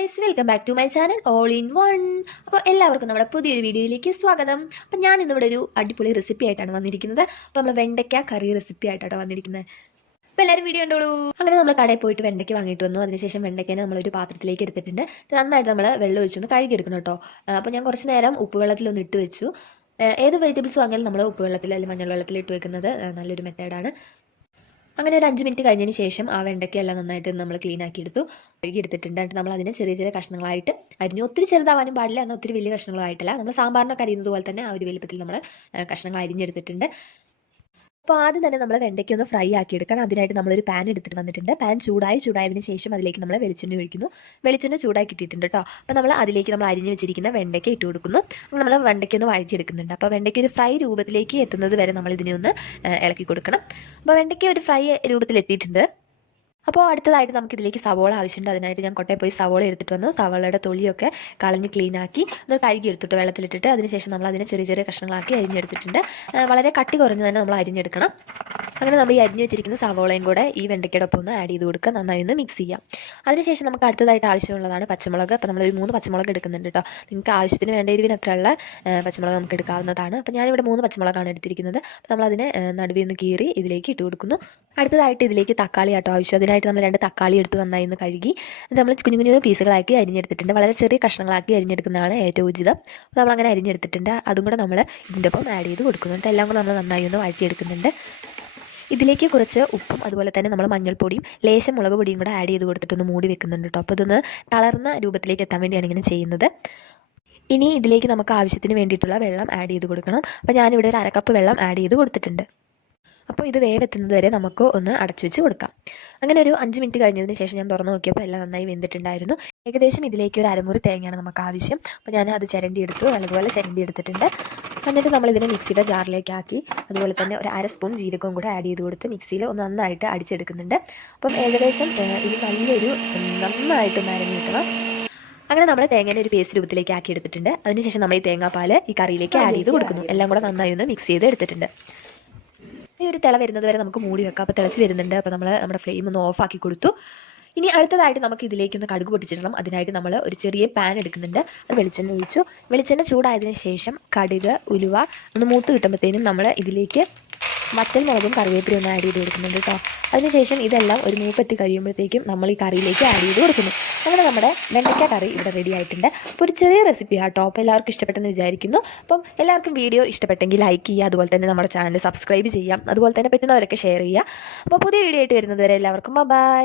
Guys, welcome back to my channel all in one. അപ്പോൾ എല്ലാവർക്കും നമ്മുടെ പുതിയൊരു വീഡിയോയിലേക്ക് സ്വാഗതം. അപ്പോൾ ഞാൻ ഇന്നിവിടെ ഒരു അടിപൊളി റെസിപ്പി ആയിട്ടാണ് വന്നിരിക്കുന്നത്. അപ്പോൾ നമ്മൾ വെണ്ടയ്ക്ക കറി റെസിപ്പി ആയിട്ടാണ് വന്നിരിക്കുന്നത്. അപ്പോൾ എല്ലാവരും വീഡിയോ കണ്ടോളൂ. അങ്ങനെ നമ്മൾ കടയിൽ പോയിട്ട് വെണ്ടയ്ക്ക് വാങ്ങിയിട്ട് വന്നു. അതിനുശേഷം വെണ്ടയ്ക്കേനെ നമ്മളൊരു പാത്രത്തിലേക്ക് എടുത്തിട്ടുണ്ട്. നന്നായിട്ട് നമ്മൾ വെള്ളം ഒഴിച്ചൊന്ന് കഴുകിയെടുക്കണം കേട്ടോ. അപ്പോൾ ഞാൻ കുറച്ച് നേരം ഉപ്പുവെള്ളത്തിലൊന്ന് ഇട്ട് വെച്ചു. ഏത് വെജിറ്റബിൾസ് വാങ്ങിയാലും നമ്മൾ ഉപ്പുവെള്ളത്തിൽ അല്ലെങ്കിൽ മഞ്ഞൾ വെള്ളത്തിൽ ഇട്ട് വെക്കുന്നത് നല്ലൊരു മെത്തേഡാണ്. അങ്ങനെ ഒരു 5 മിനിറ്റ് കഴിഞ്ഞതിന് ശേഷം ആ വെണ്ടയ്ക്കെല്ലാം നന്നായിട്ട് നമ്മൾ ക്ലീൻ ആക്കി എടുത്തു, കഴുകിയെടുത്തിട്ടുണ്ട്. എന്നിട്ട് നമ്മൾ അതിനെ ചെറിയ ചെറിയ കഷ്ണങ്ങളായിട്ട് അരിഞ്ഞു. ഒത്തിരി ചെറുതാവാനും പാടില്ല, എന്നാൽ ഒത്തിരി വലിയ കഷ്ണങ്ങളായിട്ടല്ല. നമ്മൾ സാമ്പാറിനൊക്കെ അരിയുന്നത് പോലെ തന്നെ ആ ഒരു വലുപ്പത്തിൽ നമ്മൾ കഷ്ണങ്ങൾ അരിഞ്ഞെടുത്തിട്ടുണ്ട്. അപ്പോൾ ആദ്യം തന്നെ നമ്മൾ വെണ്ടയ്ക്ക് ഒന്ന് ഫ്രൈ ആക്കി എടുക്കണം. അതിനായിട്ട് നമ്മളൊരു പാൻ എടുത്തിട്ട് വന്നിട്ടുണ്ട്. പാൻ ചൂടായതിന് ശേഷം അതിലേക്ക് നമ്മൾ വെളിച്ചെണ്ണ ഒഴിക്കുന്നു. വെളിച്ചെണ്ണ ചൂടായി കിട്ടിയിട്ടുണ്ട് കേട്ടോ. അപ്പോൾ നമ്മൾ അതിലേക്ക് നമ്മൾ അരിഞ്ഞ് വെച്ചിരിക്കുന്ന വെണ്ടയ്ക്ക ഇട്ട് കൊടുക്കുന്നു. നമ്മൾ വെണ്ടയ്ക്ക ഒന്ന് വഴറ്റിയെടുക്കുന്നുണ്ട്. അപ്പോൾ വെണ്ടയ്ക്ക ഒരു ഫ്രൈ രൂപത്തിലേക്ക് എത്തുന്നത് വരെ നമ്മൾ ഇതിനെ ഒന്ന് ഇളക്കി കൊടുക്കണം. അപ്പോൾ വെണ്ടയ്ക്ക ഒരു ഫ്രൈ രൂപത്തിലെത്തിയിട്ടുണ്ട്. അപ്പോൾ അടുത്തതായിട്ട് നമുക്ക് ഇതിലേക്ക് സവോള ആവശ്യമുണ്ട്. അതിനായിട്ട് ഞാൻ കൊട്ടയിൽ പോയി സവോള എടുത്തിട്ട് വന്നു. സവോളയുടെ തൊലിയൊക്കെ കളഞ്ഞ് ക്ലീനാക്കി ഒന്ന് കഴുകി എടുത്തിട്ട് വെള്ളത്തിലിട്ടിട്ട് അതിനുശേഷം നമ്മൾ അതിനെ ചെറിയ ചെറിയ കഷ്ണങ്ങളാക്കി അരിഞ്ഞെടുത്തിട്ടുണ്ട്. വളരെ കട്ടി കുറഞ്ഞ് തന്നെ നമ്മൾ അരിഞ്ഞെടുക്കണം. അങ്ങനെ നമ്മൾ ഈ അരിഞ്ഞു വെച്ചിരിക്കുന്ന സവോളയും കൂടെ ഈ വെണ്ടയ്ക്കയോടൊപ്പം ഒന്ന് ആഡ് ചെയ്ത് കൊടുക്കുക. നന്നായി ഒന്ന് മിക്സ് ചെയ്യാം. അതിനുശേഷം നമുക്ക് അടുത്തതായിട്ട് ആവശ്യമുള്ളതാണ് പച്ചമുളക്. അപ്പോൾ നമ്മളൊരു 3 പച്ചമുളക് എടുക്കുന്നുണ്ട് കേട്ടോ. നിങ്ങൾക്ക് ആവശ്യത്തിന് വേണ്ട എരിവിനത്രയുള്ള പച്ചമുളക് നമുക്ക് എടുക്കാവുന്നതാണ്. അപ്പോൾ ഞാനിവിടെ 3 പച്ചമുളകാണ് എടുത്തിരിക്കുന്നത്. അപ്പോൾ നമ്മളതിനെ നടുവിൽ നിന്ന് കീറി ഇതിലേക്ക് ഇട്ട് കൊടുക്കുന്നു. അടുത്തതായിട്ട് ഇതിലേക്ക് തക്കാളി ആട്ടോ ആവശ്യം. അതിനായിട്ട് നമ്മൾ 2 തക്കാളി എടുത്ത് നന്നായി ഒന്ന് കഴുകി നമ്മൾ കുഞ്ഞു കുഞ്ഞു പീസുകളാക്കി അരിഞ്ഞെടുത്തിട്ടുണ്ട്. വളരെ ചെറിയ കഷ്ണങ്ങളാക്കി അരിഞ്ഞെടുക്കുന്നതാണ് ഏറ്റവും ഉചിതം. അപ്പോൾ നമ്മളങ്ങനെ അരിഞ്ഞെടുത്തിട്ടുണ്ട്. അതും കൂടെ നമ്മൾ ഇതിൻ്റെ ഒപ്പം ആഡ് ചെയ്ത് കൊടുക്കുന്നുണ്ട്. എല്ലാം കൂടെ നമ്മൾ നന്നായി ഒന്ന് വഴറ്റിയെടുക്കുന്നുണ്ട്. ഇതിലേക്ക് കുറച്ച് ഉപ്പും അതുപോലെ തന്നെ നമ്മൾ മഞ്ഞൾപ്പൊടിയും ലേശം മുളക് പൊടിയും കൂടെ ആഡ് ചെയ്ത് കൊടുത്തിട്ടൊന്ന് മൂടി വെക്കുന്നുണ്ട് കേട്ടോ. അപ്പോൾ ഇതൊന്ന് തളർന്ന രൂപത്തിലേക്ക് എത്താൻ വേണ്ടിയാണ് ഇങ്ങനെ ചെയ്യുന്നത്. ഇനി ഇതിലേക്ക് നമുക്ക് ആവശ്യത്തിന് വേണ്ടിയിട്ടുള്ള വെള്ളം ആഡ് ചെയ്ത് കൊടുക്കണം. അപ്പോൾ ഞാനിവിടെ ഒരു 1/2 കപ്പ് വെള്ളം ആഡ് ചെയ്ത് കൊടുത്തിട്ടുണ്ട്. അപ്പോൾ ഇത് വേവെത്തുന്നത് വരെ നമുക്ക് ഒന്ന് അടച്ചു വെച്ച് കൊടുക്കാം. അങ്ങനെ ഒരു 5 മിനിറ്റ് കഴിഞ്ഞതിന് ശേഷം ഞാൻ തുറന്ന് നോക്കിയപ്പോൾ എല്ലാം നന്നായി വെന്തിട്ടുണ്ടായിരുന്നു. ഏകദേശം ഇതിലേക്ക് ഒരു അരമുറി തേങ്ങയാണ് നമുക്ക് ആവശ്യം. അപ്പോൾ ഞാൻ അത് ചിരണ്ടിയെടുത്തു, നല്ലതുപോലെ ചിരണ്ടിയെടുത്തിട്ടുണ്ട്. എന്നിട്ട് നമ്മളിതിനെ മിക്സിയുടെ ജാറിലേക്കാക്കി അതുപോലെ തന്നെ ഒരു 1/2 സ്പൂൺ ജീരകവും കൂടെ ആഡ് ചെയ്ത് കൊടുത്ത് മിക്സിയിൽ ഒന്ന് നന്നായിട്ട് അടിച്ചെടുക്കുന്നുണ്ട്. അപ്പം ഏകദേശം ഇത് നന്നായിട്ട് അരഞ്ഞ് കിട്ടണം. അങ്ങനെ നമ്മൾ തേങ്ങേൻ്റെ ഒരു പേസ്റ്റ് രൂപത്തിലേക്ക് ആക്കി എടുത്തിട്ടുണ്ട്. അതിനുശേഷം നമ്മൾ ഈ തേങ്ങാപ്പാൽ ഈ കറിയിലേക്ക് ആഡ് ചെയ്ത് കൊടുക്കുന്നു. എല്ലാം കൂടെ നന്നായി ഒന്ന് മിക്സ് ചെയ്ത് എടുത്തിട്ടുണ്ട്. ഈ ഒരു തിള വരുന്നത് വരെ നമുക്ക് മൂടി വെക്കാം. അപ്പോൾ തിളച്ച് വരുന്നുണ്ട്. അപ്പോൾ നമ്മൾ നമ്മുടെ ഫ്ലെയിം ഒന്ന് ഓഫാക്കി കൊടുത്തു. ഇനി അടുത്തതായിട്ട് നമുക്ക് ഇതിലേക്കൊന്ന് കടുക് പൊട്ടിച്ചിടണം. അതിനായിട്ട് നമ്മൾ ഒരു ചെറിയ പാൻ എടുക്കുന്നുണ്ട്. അത് വെളിച്ചെണ്ണ ഒഴിച്ചു. വെളിച്ചെണ്ണ ചൂടായതിനു ശേഷം കടുക്, ഉലുവ ഒന്ന് മൂത്ത് കിട്ടുമ്പോഴത്തേനും നമ്മൾ ഇതിലേക്ക് വറ്റൽ മുളകും കറിവേപ്പിലയും ഒന്ന് ആഡ് ചെയ്ത് കൊടുക്കുന്നുണ്ട് കേട്ടോ. അതിനുശേഷം ഇതെല്ലാം ഒരു മൂപ്പെത്തി കഴിയുമ്പോഴത്തേക്കും നമ്മൾ ഈ കറിയിലേക്ക് ആഡ് ചെയ്ത് കൊടുക്കുന്നു. അങ്ങനെ നമ്മുടെ വെണ്ടയ്ക്ക കറി ഇവിടെ റെഡി ആയിട്ടുണ്ട്. അപ്പോൾ ഒരു ചെറിയ റെസിപ്പി ആട്ടോ. അപ്പോൾ എല്ലാവർക്കും ഇഷ്ടപ്പെട്ടെന്ന് വിചാരിക്കുന്നു. അപ്പം എല്ലാവർക്കും വീഡിയോ ഇഷ്ടപ്പെട്ടെങ്കിൽ ലൈക്ക് ചെയ്യുക, അതുപോലെ തന്നെ നമ്മുടെ ചാനൽ സബ്സ്ക്രൈബ് ചെയ്യാം, അതുപോലെ തന്നെ പറ്റുന്നവരൊക്കെ ഷെയർ ചെയ്യുക. അപ്പോൾ പുതിയ വീഡിയോ ആയിട്ട് വരുന്നത് വരെ എല്ലാവർക്കും ബൈ.